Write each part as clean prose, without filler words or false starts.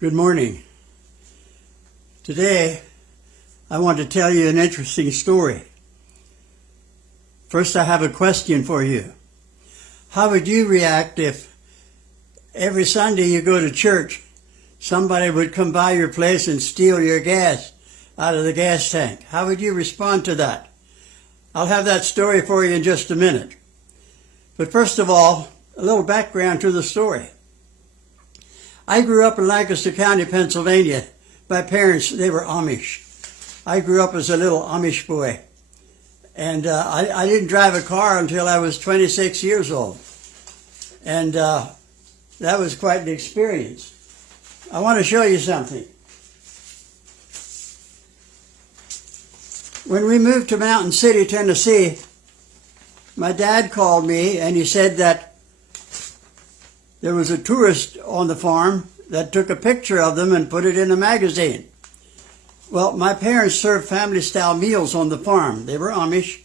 Good morning. Today, I want to tell you an interesting story. First, I have a question for you. How would you react if every Sunday you go to church, somebody would come by your place and steal your gas out of the gas tank? How would you respond to that? I'll have that story for you in just a minute. But first of all, a little background to the story. I grew up in Lancaster County, Pennsylvania. My parents, they were Amish. I grew up as a little Amish boy. And I didn't drive a car until I was 26 years old. And that was quite an experience. I want to show you something. When we moved to Mountain City, Tennessee, my dad called me and he said that there was a tourist on the farm that took a picture of them and put it in a magazine. Well, my parents served family-style meals on the farm. They were Amish,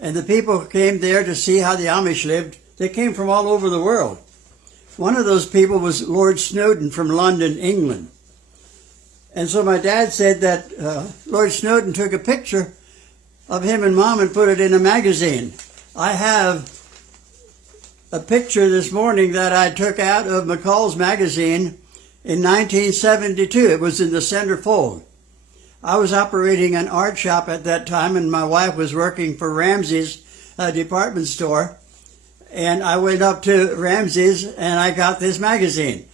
and the people who came there to see how the Amish lived, they came from all over the world. One of those people was Lord Snowdon from London, England. And so my dad said that Lord Snowdon took a picture of him and Mom and put it in a magazine. I have a picture this morning that I took out of McCall's magazine in 1972. It was in the centerfold. I was operating an art shop at that time, and my wife was working for Ramsey's department store. And I went up to Ramsey's and I got this magazine.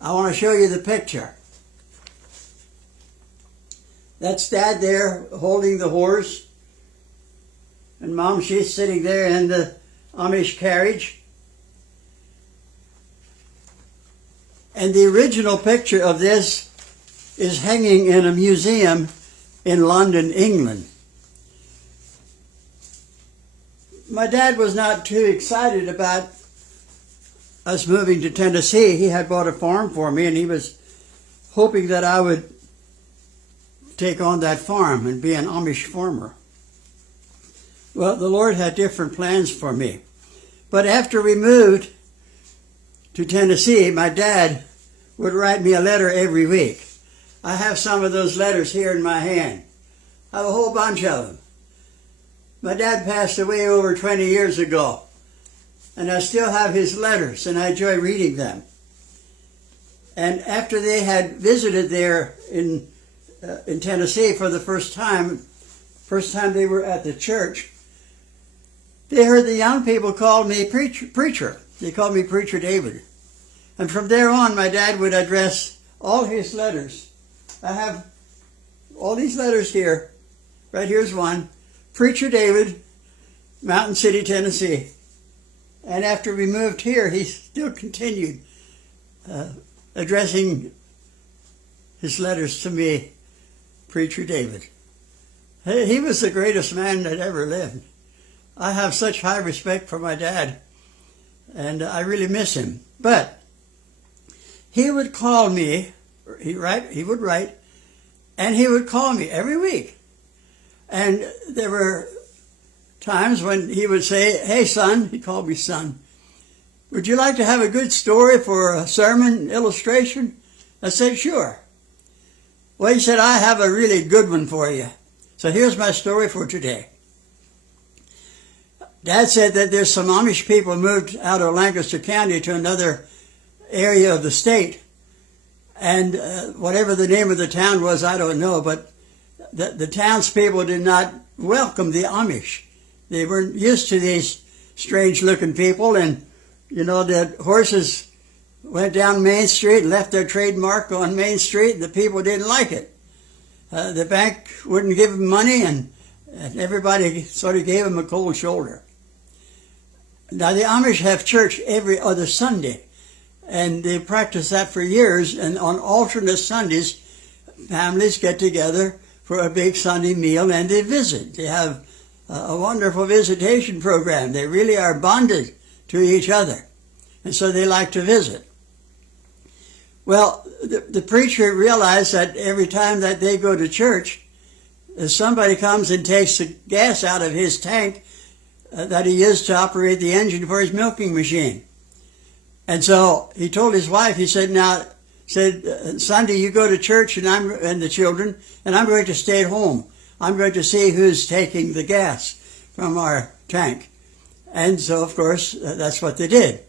I want to show you the picture. That's Dad there holding the horse. And Mom, she's sitting there in the Amish carriage. And the original picture of this is hanging in a museum in London, England. My dad was not too excited about us moving to Tennessee. He had bought a farm for me, and he was hoping that I would take on that farm and be an Amish farmer. Well, the Lord had different plans for me. But after we moved to Tennessee, my dad would write me a letter every week. I have some of those letters here in my hand. I have a whole bunch of them. My dad passed away over 20 years ago, and I still have his letters, and I enjoy reading them. And after they had visited there in Tennessee for the first time they were at the church, they heard the young people call me preacher. They called me Preacher David. And from there on, my dad would address all his letters. I have all these letters here. Right here's one. Preacher David, Mountain City, Tennessee. And after we moved here, he still continued addressing his letters to me, Preacher David. He was the greatest man that ever lived. I have such high respect for my dad, and I really miss him. But he would call me, he would write, and he would call me every week. And there were times when he would say, "Hey, son," he called me son, "would you like to have a good story for a sermon illustration?" I said, "Sure." Well, he said, "I have a really good one for you. So here's my story for today." Dad said that there's some Amish people moved out of Lancaster County to another area of the state. And whatever the name of the town was, I don't know, but the townspeople did not welcome the Amish. They weren't used to these strange-looking people, and, the horses went down Main Street and left their trademark on Main Street, and the people didn't like it. The bank wouldn't give them money, and everybody sort of gave them a cold shoulder. Now, the Amish have church every other Sunday, and they practice that for years, and on alternate Sundays, families get together for a big Sunday meal, and they visit. They have a wonderful visitation program. They really are bonded to each other, and so they like to visit. Well, the preacher realized that every time that they go to church, somebody comes and takes the gas out of his tank that he used to operate the engine for his milking machine. And so he told his wife, he said, "Now, said, Sunday you go to church and the children, and I'm going to stay at home. I'm going to see who's taking the gas from our tank. And so, of course, that's what they did.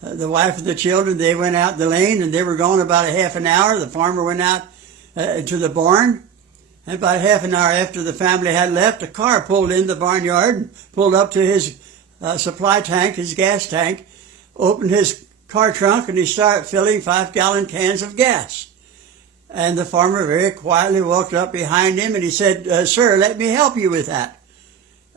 The wife and the children, they went out in the lane, and they were gone about a half an hour. The farmer went out to the barn, and about half an hour after the family had left, a car pulled in the barnyard and pulled up to his supply tank, his gas tank, opened his car trunk, and he started filling 5-gallon cans of gas. And the farmer very quietly walked up behind him, and he said, sir, let me help you with that.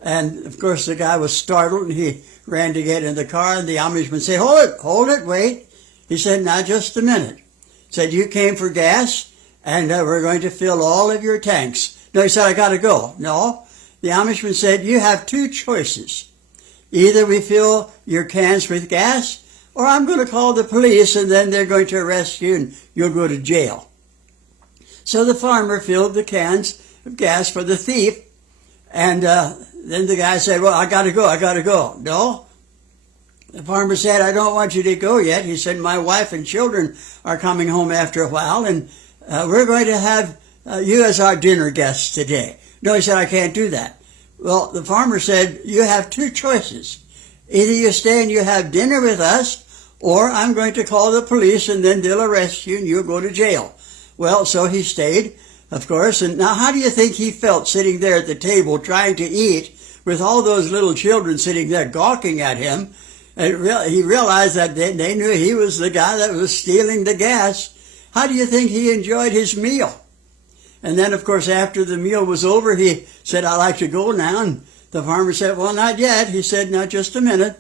And, of course, the guy was startled, and he ran to get in the car, and the Amishman said, hold it, wait. He said, now, just a minute. He said, you came for gas, and we're going to fill all of your tanks. No, he said, I got to go. No, the Amishman said, you have two choices. Either we fill your cans with gas, or I'm going to call the police, and then they're going to arrest you, and you'll go to jail. So the farmer filled the cans of gas for the thief, and then the guy said, well, I got to go. No. The farmer said, I don't want you to go yet. He said, my wife and children are coming home after a while, and we're going to have you as our dinner guest today. No, he said, I can't do that. Well, the farmer said, you have two choices. Either you stay and you have dinner with us, or I'm going to call the police, and then they'll arrest you and you'll go to jail. Well, so he stayed, of course. And now how do you think he felt sitting there at the table trying to eat with all those little children sitting there gawking at him? And he realized that they knew he was the guy that was stealing the gas. How do you think he enjoyed his meal? And then, of course, after the meal was over, he said, I'd like to go now. And the farmer said, well, not yet. He said, now, just a minute.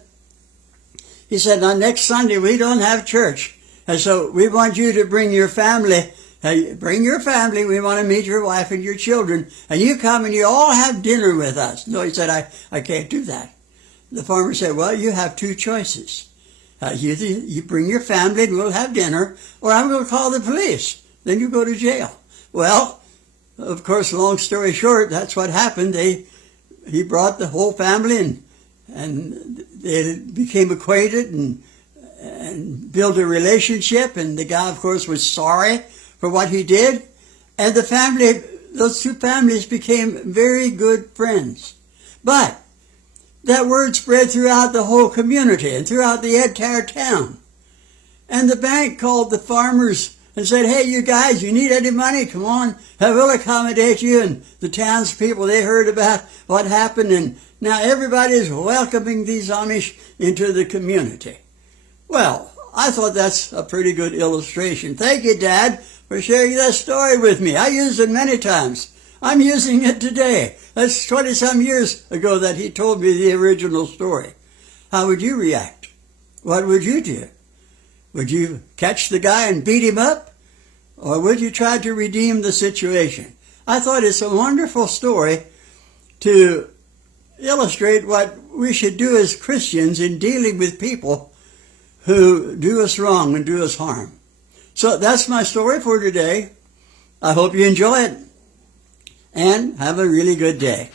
He said, now, next Sunday, we don't have church. And so we want you to bring your family. Bring your family. We want to meet your wife and your children. And you come and you all have dinner with us. No, he said, I can't do that. The farmer said, well, you have two choices. You bring your family and we'll have dinner, or I'm going to call the police. Then you go to jail. Well, of course, long story short, that's what happened. He brought the whole family, and they became acquainted and built a relationship. And the guy, of course, was sorry for what he did. And those two families became very good friends. But that word spread throughout the whole community and throughout the entire town. And the bank called the farmers and said, hey, you guys, you need any money? Come on, we'll accommodate you. And the townspeople, they heard about what happened, and now everybody's welcoming these Amish into the community. Well, I thought that's a pretty good illustration. Thank you, Dad, for sharing that story with me. I used it many times. I'm using it today. That's 20-some years ago that he told me the original story. How would you react? What would you do? Would you catch the guy and beat him up? Or would you try to redeem the situation? I thought it's a wonderful story to illustrate what we should do as Christians in dealing with people who do us wrong and do us harm. So that's my story for today. I hope you enjoy it and have a really good day.